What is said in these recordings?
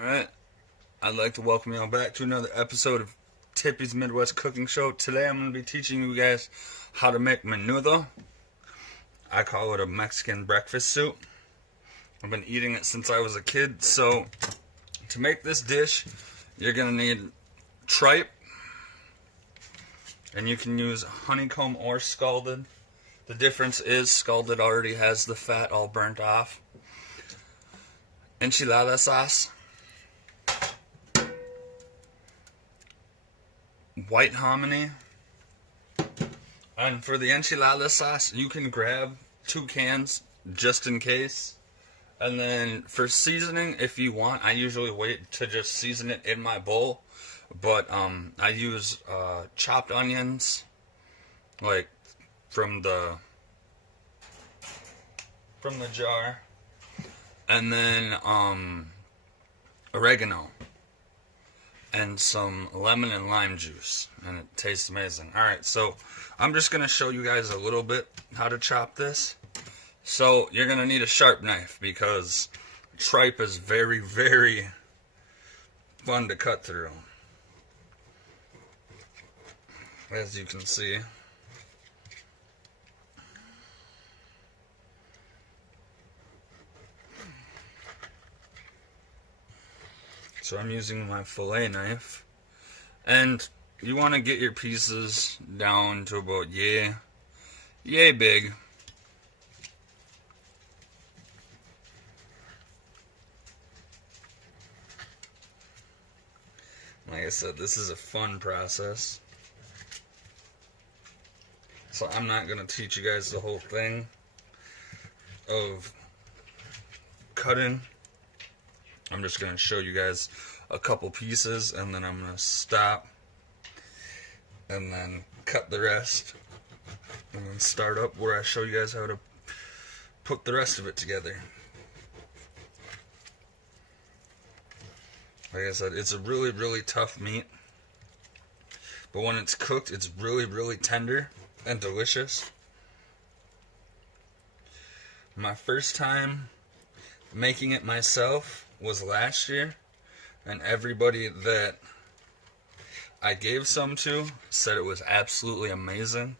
Alright, I'd like to welcome you all back to another episode of Tippy's Midwest Cooking Show. Today I'm going to be teaching you guys how to make menudo. I call it a Mexican breakfast soup. I've been eating it since I was a kid, so to make this dish, you're going to need tripe, and you can use honeycomb or scalded. The difference is scalded already has the fat all burnt off. Enchilada sauce, white hominy, and for the enchilada sauce you can grab 2 cans just in case. And then for seasoning, if you want, I usually wait to just season it in my bowl, but I use chopped onions, like from the jar, and then oregano and some lemon and lime juice, and it tastes amazing. Alright, so I'm just going to show you guys a little bit how to chop this. So you're going to need a sharp knife because tripe is very, very fun to cut through, as you can see. So I'm using my fillet knife, and you want to get your pieces down to about yay big. Like I said, this is a fun process, so I'm not going to teach you guys the whole thing of cutting. I'm just going to show you guys a couple pieces, and then I'm going to stop and then cut the rest, and then start up where I show you guys how to put the rest of it together. Like I said, it's a really, really tough meat, but when it's cooked, it's really, really tender and delicious. My first time making it myself was last year, and everybody that I gave some to said it was absolutely amazing,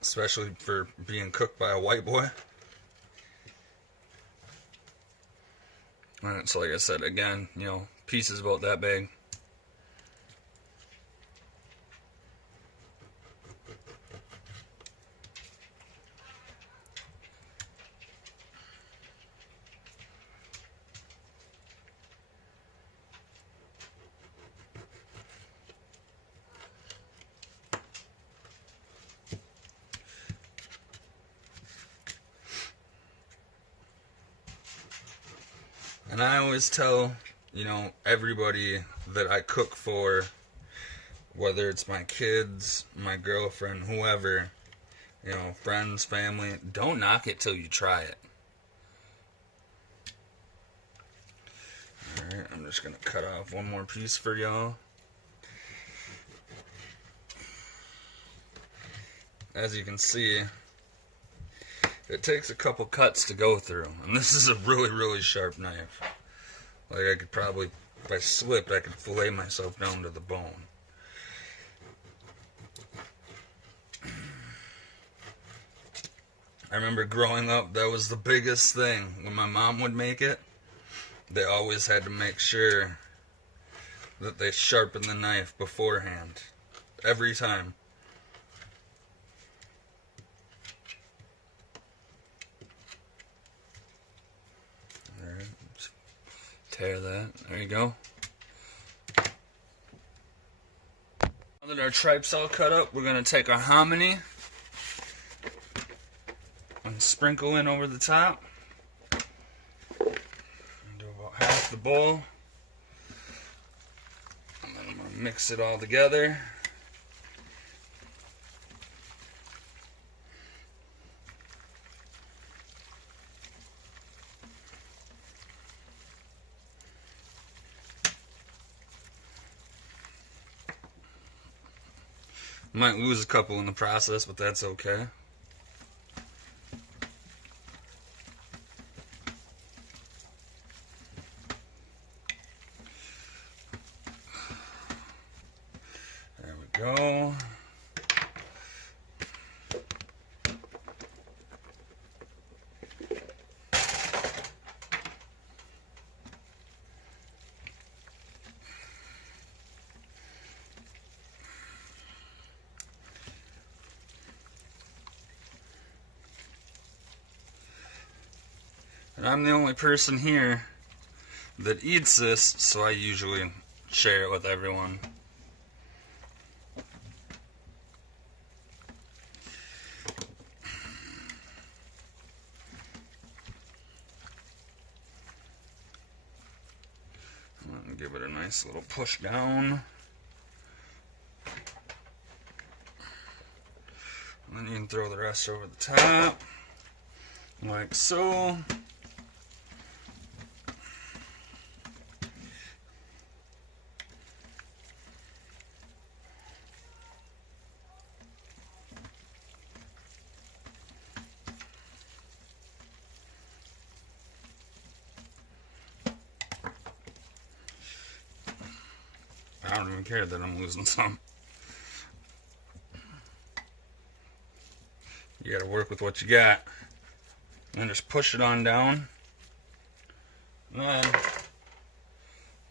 especially for being cooked by a white boy. And so like I said, again, pieces about that big. And I always tell, everybody that I cook for, whether it's my kids, my girlfriend, whoever, friends, family, don't knock it till you try it. Alright, I'm just going to cut off one more piece for y'all. As you can see, it takes a couple cuts to go through, and this is a really, really sharp knife. Like, I could probably, if I slipped, I could fillet myself down to the bone. I remember growing up, that was the biggest thing. When my mom would make it, they always had to make sure that they sharpened the knife beforehand. Every time. Tear that. There you go. Now that our tripe's all cut up, we're going to take our hominy and sprinkle in over the top. Do about half the bowl. And then I'm going to mix it all together. Might lose a couple in the process, but that's okay. And I'm the only person here that eats this, so I usually share it with everyone. And give it a nice little push down. And then you can throw the rest over the top, like so. I don't even care that I'm losing some. You gotta work with what you got. And then just push it on down. And then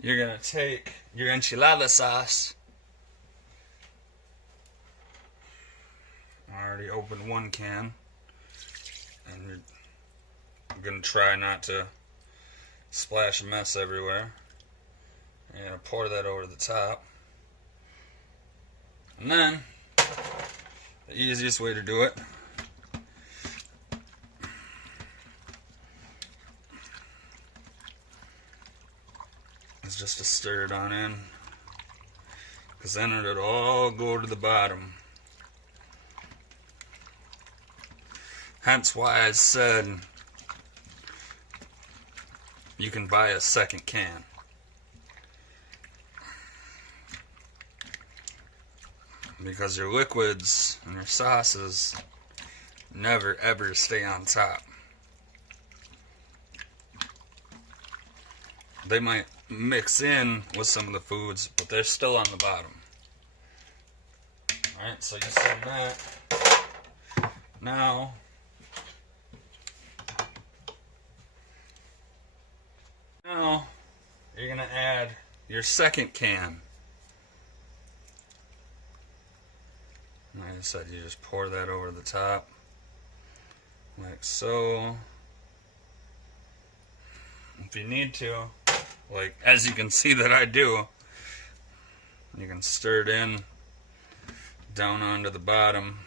you're gonna take your enchilada sauce. I already opened one can. And you're gonna try not to splash a mess everywhere. You're gonna pour that over the top. And then, the easiest way to do it is just to stir it on in, because then it'll all go to the bottom. Hence why I said you can buy a second can. Because your liquids and your sauces never ever stay on top. They might mix in with some of the foods, but they're still on the bottom. Alright, so you set that. Now, you're going to add your second can. Like I said, you just pour that over the top, like so. If you need to, like as you can see that I do, you can stir it in down onto the bottom.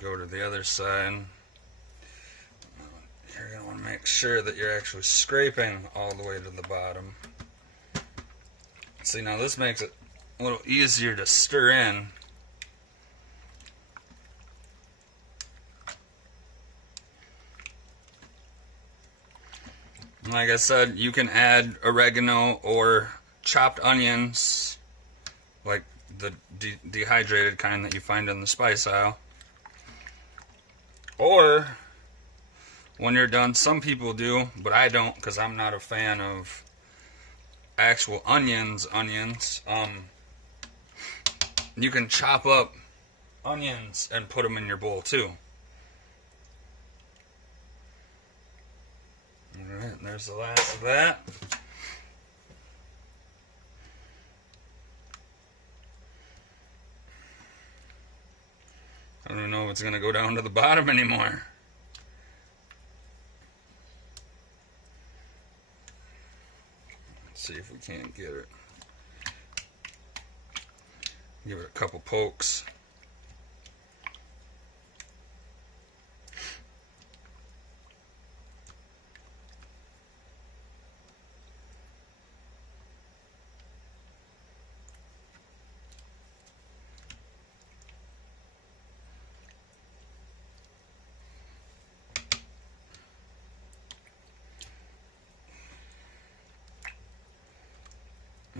Go to the other side. You're going to want to make sure that you're actually scraping all the way to the bottom. See, now this makes it a little easier to stir in. And like I said, you can add oregano or chopped onions, like the dehydrated kind that you find in the spice aisle. Or, when you're done, some people do, but I don't, because I'm not a fan of actual onions. You can chop up onions and put them in your bowl too. Alright, there's the last of that. I don't even know if it's going to go down to the bottom anymore. Let's see if we can't get it. Give it a couple pokes.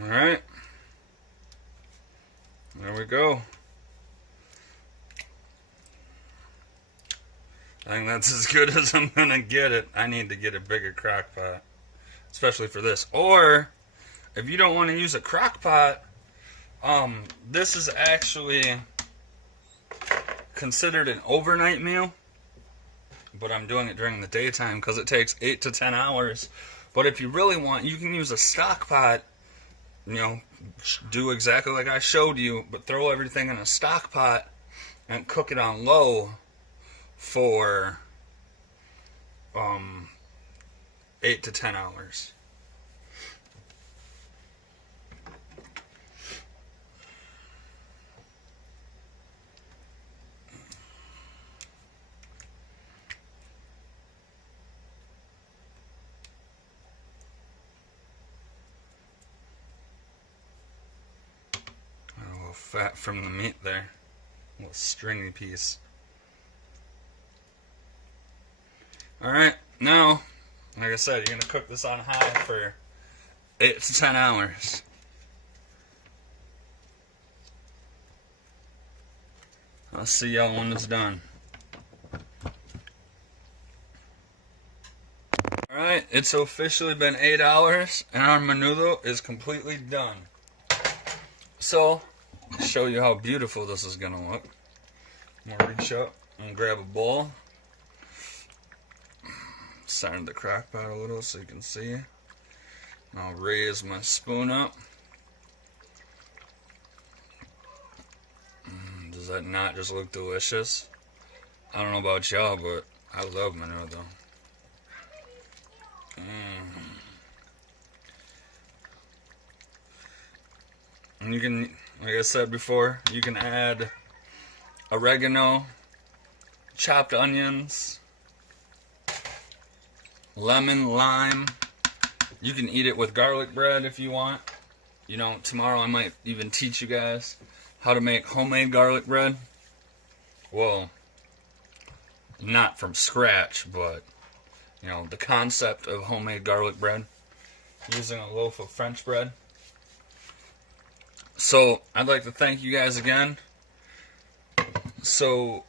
Alright, there we go. I think that's as good as I'm gonna get it. I need to get a bigger crock pot, especially for this. Or, if you don't want to use a crock pot, this is actually considered an overnight meal. but I'm doing it during the daytime because it takes 8 to 10 hours. But if you really want, you can use a stock pot, you know, do exactly like I showed you, but throw everything in a stock pot and cook it on low for 8 to 10 hours. A little fat from the meat there. A little stringy piece. Alright, now, like I said, you're going to cook this on high for 8 to 10 hours. I'll see y'all when it's done. Alright, it's officially been 8 hours, and our menudo is completely done. So, to show you how beautiful this is going to look, I'm going to reach up and grab a bowl. Center the crock pot a little so you can see. And I'll raise my spoon up. Does that not just look delicious? I don't know about y'all, but I love menudo. And you can, like I said before, you can add oregano, chopped onions, lemon, lime. You can eat it with garlic bread if you want. You know, tomorrow I might even teach you guys how to make homemade garlic bread. Well, not from scratch, but, you know, the concept of homemade garlic bread using a loaf of French bread. So, I'd like to thank you guys again. So,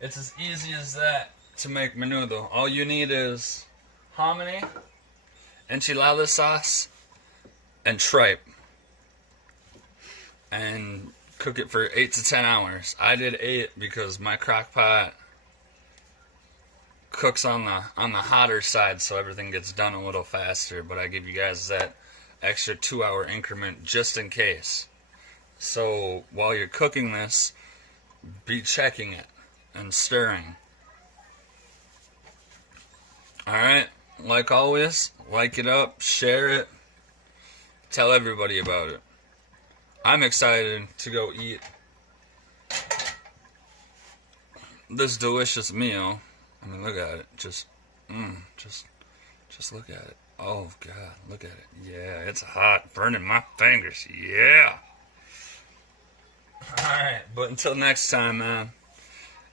it's as easy as that to make menudo. All you need is hominy, enchilada sauce, and tripe. And cook it for 8 to 10 hours. I did 8 because my crock pot cooks on the hotter side, so everything gets done a little faster. But I give you guys that extra 2-hour increment just in case. So while you're cooking this, be checking it and stirring. Alright, like always, like it up, share it, tell everybody about it. I'm excited to go eat this delicious meal. I mean, look at it. Just look at it. Oh, God, look at it. Yeah, it's hot, burning my fingers. Yeah. Alright, but until next time, man.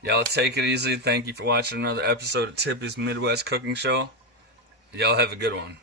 Y'all take it easy. Thank you for watching another episode of Tippy's Midwest Cooking Show. Y'all have a good one.